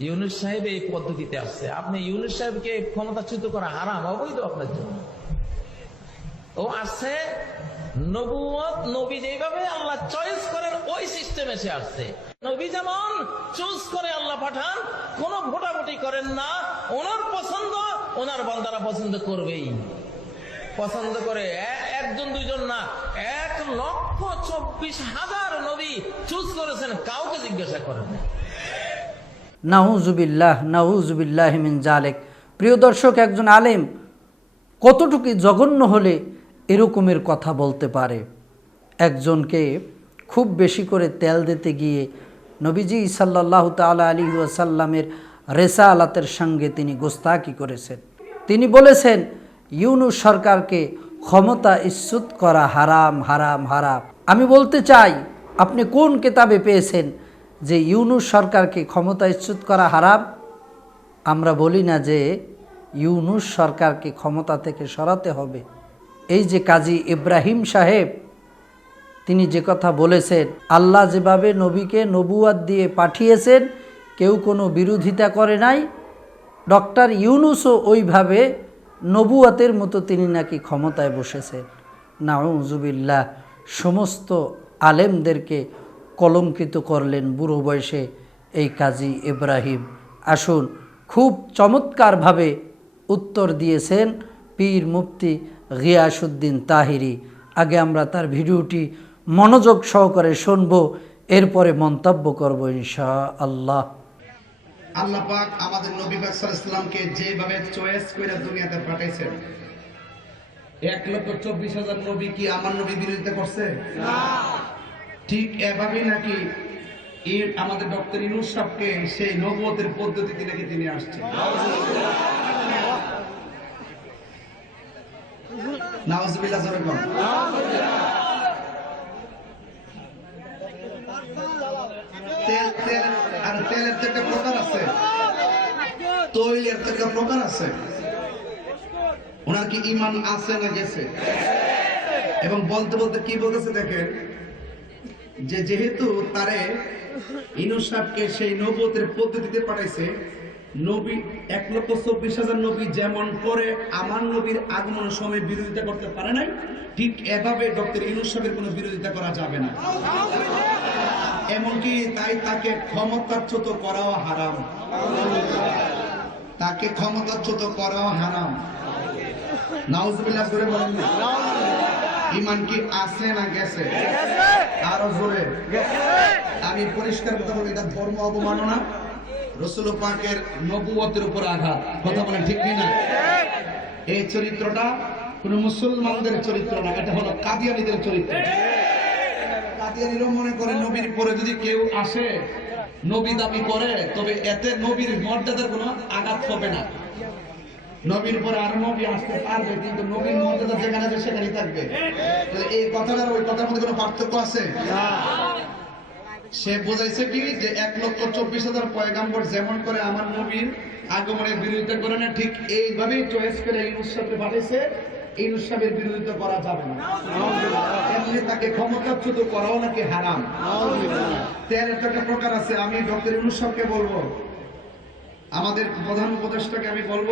ইউনুস সাহেব এই পদ্ধতিতে আসছে। আপনি ইউনুস সাহেবকে ক্ষমতাচ্যুত করা হারাম, অবৈধ আপনার জন্য। ও আসছে নবী যেভাবে আল্লাহ চয়েস করেন, ওই আসছে। নবী যেমন চুজ করে আল্লাহ পাঠান ভোটাভুটি করেন না। ওনার পছন্দ ওনার পছন্দ করবেই। পছন্দ করে একজন, দুইজন না, এক লক্ষ চব্বিশ হাজার নবী চুজ করেছেন, কাউকে জিজ্ঞাসা করেন না। নাউজুবিল্লাহ নাউজুবিল্লাহ মিন জালেক। প্রিয় দর্শক, একজন আলেম কতটুকু জঘন্য হলে এরকমের কথা বলতে পারে? একজনকে খুব বেশি করে তেল দিতে গিয়ে নবীজি সাল্লাহ তালা আলী ওয়াসাল্লামের রেসা আলাতের সঙ্গে তিনি গোস্তাকি করেছেন। তিনি বলেছেন ইউনু সরকারকে ক্ষমতা ইস্যুত করা হারাম হারাম হারাম। আমি বলতে চাই, আপনি কোন কেতাবে পেয়েছেন যে ইউনুস সরকারকে ক্ষমতা ইচ্যুত করা হারাম, আমরা বলি না যে ইউনুস সরকারকে ক্ষমতা থেকে সরাতে হবে। এই যে কাজী ইব্রাহিম সাহেব, তিনি যে কথা বলেছেন, আল্লাহ যেভাবে নবীকে নবুয়াদ দিয়ে পাঠিয়েছেন, কেউ কোনো বিরোধিতা করে নাই। ডক্টর ইউনুসও ওইভাবে নবুয়াতের মতো তিনি নাকি ক্ষমতায় বসেছেন। নাউজুবিল্লাহ, সমস্ত আলেমদেরকে কলঙ্কিত করলেন বুড়ো বয়সে এই কাজী ইব্রাহিম। আসুন খুব চমৎকারভাবে উত্তর দিয়েছেন পীর মুফতি গিয়াসুদ্দিন তাহিরি। আগে আমরা তার ভিডিওটি মনোযোগ সহকারে শুনব এরপরে মন্তব্য করব ইনশা আল্লাহ আল্লাহ পাক আমাদের নবী পাক সাল্লাল্লাহু আলাইহি সাল্লামকে যেভাবে চয়েস করে দুনিয়াতে পাঠাইছেন। এক লক্ষ চব্বিশ হাজার নবী কি আমার নবী বিরোধিতা করছে? ঠিক এভাবেই নাকি আমাদের ডক্টর ইনুস সাহকে সেই নবুয়তের পদ্ধতিতে নাকি তিনি আসছেন। তেল তেল, আর তেলের তৈলের প্রকার আছে। ওনার কি ইমান আছে না গেছে? এবং বলতে বলতে কি বলতেছে দেখেন যে যেহেতু তারে ইনুস সেই নবতের পদ্ধতিতে পাঠাইছে, নবী এক লক্ষ চব্বিশ হাজার নবী যেমন করে, আমার নবীর আগমনের সময় বিরোধিতা করতে পারে নাই, ঠিক এভাবে ডক্টর ইনুস সাহেবের কোনো বিরোধিতা করা যাবে না। এমনকি তাই তাকে ক্ষমতাচ্যুত করাও হারাম। তাকে ক্ষমতাচ্যুত করাও হারাম। নাউজুবিল্লাহ করে বলেন। ইমান কি আছে না গেছে? আরও জোরে। আমি পরিষ্কার কথা বলি এটা ধর্ম অবমাননা। রসুল পাকের নবুয়তের উপর আঘাত। কথা বলেন ঠিক কিনা এই চরিত্রটা কোন মুসলমানদের চরিত্র না এটা হলো কাদিয়ানিদের চরিত্র। কাদিয়ানিরও মনে করে নবীর পরে যদি কেউ আসে নবী দাবি করে তবে এতে নবীর মর্যাদার কোনো আঘাত হবে না। নবীর পরে আর নবী আসতে পারবে কিন্তু নবীর মর্যাদা যেখানে আছে সেখানেই থাকবে। এই কথাটার ওই কথার মধ্যে কোনো পার্থক্য আছে? সে বোঝাইছে কি যে এক লক্ষ চব্বিশ হাজার পয়গাম্বর যেমন করে আমার নবীর আগমনের বিরোধিতা করে না ঠিক এইভাবেই চয়েস করে এই উৎসবে পাঠাইছে এই উৎসবের বিরোধিতা করা যাবে না। এমনি তাকে ক্ষমতাচ্যুত করাও নাকি হারাম? তেলের তো একটা প্রকার আছে আমি ডক্টর ইউনুসকে বলব। আমাদের প্রধান উপদেষ্টাকে আমি বলব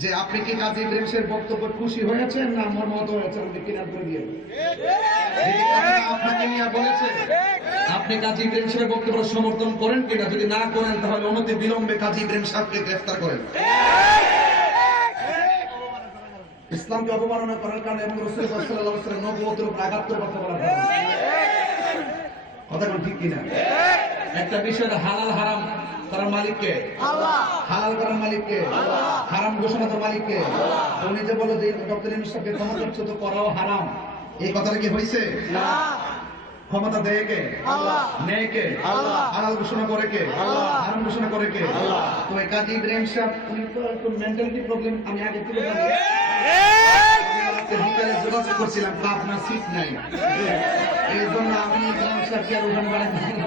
যে আপনি কি কাজী ইব্রাহিম সাহেব বক্তব্য খুশি হয়েছেন না মর্মাহত হয়েছেন আপনি কিনা করে দিয়ে আপনাকে নিয়ে বলেছে আপনি কাজী ইব্রাহিম সাহেব বক্তব্য সমর্থন করেন কিনা? যদি না করেন তাহলে অনতি বিলম্বে কাজী ইব্রাহিম সাহেবকে গ্রেফতার করেন। ইসলামকে অবমাননা করার কারণে এবং রসুল সাল্লাল্লাহু আলাইহি ওয়াসাল্লাম নবুয়তের উপর আঘাত করে কথা কারণে। কথা ঠিক কিনা? একটা বিষয়ের হালাল হারাম। করার মালিককে? হালাল করার মালিককে? হারাম ঘোষণা করার মালিককে? উনি যে বলে যে ডক্টর ইনসাফকে ক্ষমতাচ্যুত করাও হারাম। এই কথাটা কি হয়েছে ক্ষমতা দেয় কে? নেয় কে? হালাল ঘোষণা করে কে? হারাম ঘোষণা করে কে? তো এই কাজী ইব্রাহিম সাহেব উনি তো একটু মেন্টালিটি প্রবলেম আমি আগে জানি যোগাযোগ করছিলাম আপনার সিট নাই। এই! জন্য আমি ইব্রাহিম সাহেবকে আর বাড়াতে না।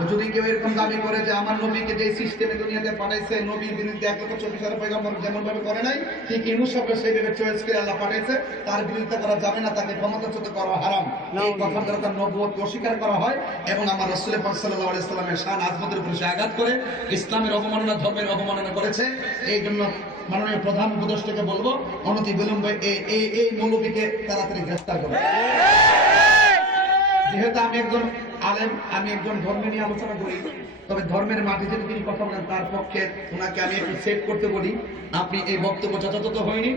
যদি কেউ এরকম দাবি করে যে আমার নবীকে যে সিস্টেমে দুনিয়াতে পাঠাইছে নবীর বিরুদ্ধে এক লক্ষ চব্বিশ হাজার পয়গম্বর যেমন ভাবে করে নাই ঠিক ইনুসাবে সেইভাবে চয়েস করে আল্লাহ পাঠাইছে তার বিরুদ্ধে করা যাবে না তাকে ক্ষমতাচ্যুত করা হারাম। এই কথার দ্বারা তার নবুয়ত অস্বীকার করা হয় এবং আমার রসুলের পাক সাল্লাল্লাহু আলাইহি সাল্লামের শান আজমতের উপর সে আঘাত করে ইসলামের অবমাননা ধর্মের অবমাননা করেছে। এই জন্য মাননীয় প্রধান উপদেষ্টাকে বলব অনতি বিলম্বে এই এই এই মৌলবীকে তাড়াতাড়ি গ্রেফতার করবে যেহেতু আমি একজন আলেম আমি একজন ধর্ম নিয়ে আলোচনা করি তবে ধর্মের মাটিতে তিনি কথা বলেন তার পক্ষে ওনাকে আমি একটু সেভ করতে বলি। আপনি এই বক্তব্য যথাযথ হয়নি।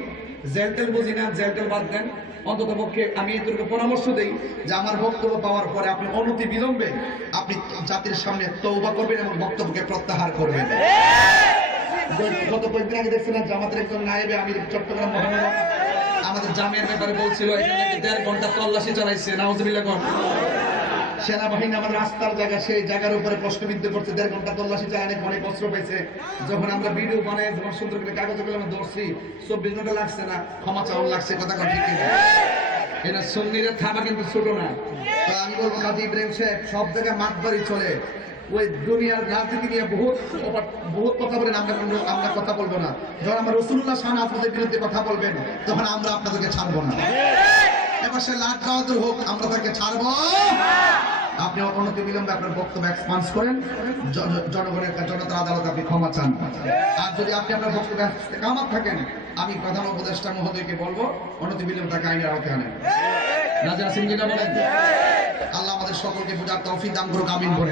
জেলটেল বুঝি না জেলটেল বাদ দেন। অন্তত পক্ষে আমি এদেরকে পরামর্শ দিই যে আমার বক্তব্য পাওয়ার পরে আপনি অনতি বিলম্বে আপনি জাতির সামনে তৌবা করবেন এবং বক্তব্যকে প্রত্যাহার করবেন। গত কয়েকদিন আগে দেখছিলাম জামাতের একজন নায়েবে আমি চট্টগ্রাম মহানগর আমাদের জামের ব্যাপারে বলছিল এখানে দেড় ঘণ্টা তল্লাশি চালাইছে নাউজুবিল্লাহ কোন? সেনাবাহিনী আমাদের রাস্তার জায়গা সেই জায়গার উপরে প্রশ্নবিদ্ধ করছে। দেড় ঘণ্টা তল্লাশি চালানে অনেক কষ্ট পেয়েছে। যখন আমরা ভিডিও বানাই, যখন সুন্দর করে কাগজে কলমে ধরছি, চব্বিশ ঘণ্টা লাগছে না, ক্ষমা চাওয়ান লাগছে, কথা কথা ঠিক এটা সন্নিরে থাবা কিন্তু ছোট না। তো আমি বলব কাজী ইব্রাহিম শেখ সব জায়গায় মাতবাড়ি চলে। ওই দুনিয়ার রাজনীতি নিয়ে বহুত বহুত কথা বলেন, আমরা আমরা কথা বলব না। যখন আমরা রসুল্লাহ শাহ আপনাদের বিরুদ্ধে কথা বলবেন, তখন আমরা আপনাদেরকে ছাড়বো না। এবার সে লাট বাহাদুর হোক, আমরা তাকে ছাড়বো। আপনি অনতি বিলম্বে আপনার বক্তব্য এক্সপান্স করেন। জনগণের জনতা আদালত আপনি ক্ষমা চান। আর যদি আপনি আপনার বক্তব্য কামাত থাকেন, আমি প্রধান উপদেষ্টা মহোদয়কে বলব, অনতি বিলম্বে তাকে আইনের আওতায় আনেন। রাজা সিং যেটা বলেন, আল্লাহ আমাদের সকলকে পূজার তৌফিক দান করুক, আমিন বলেন।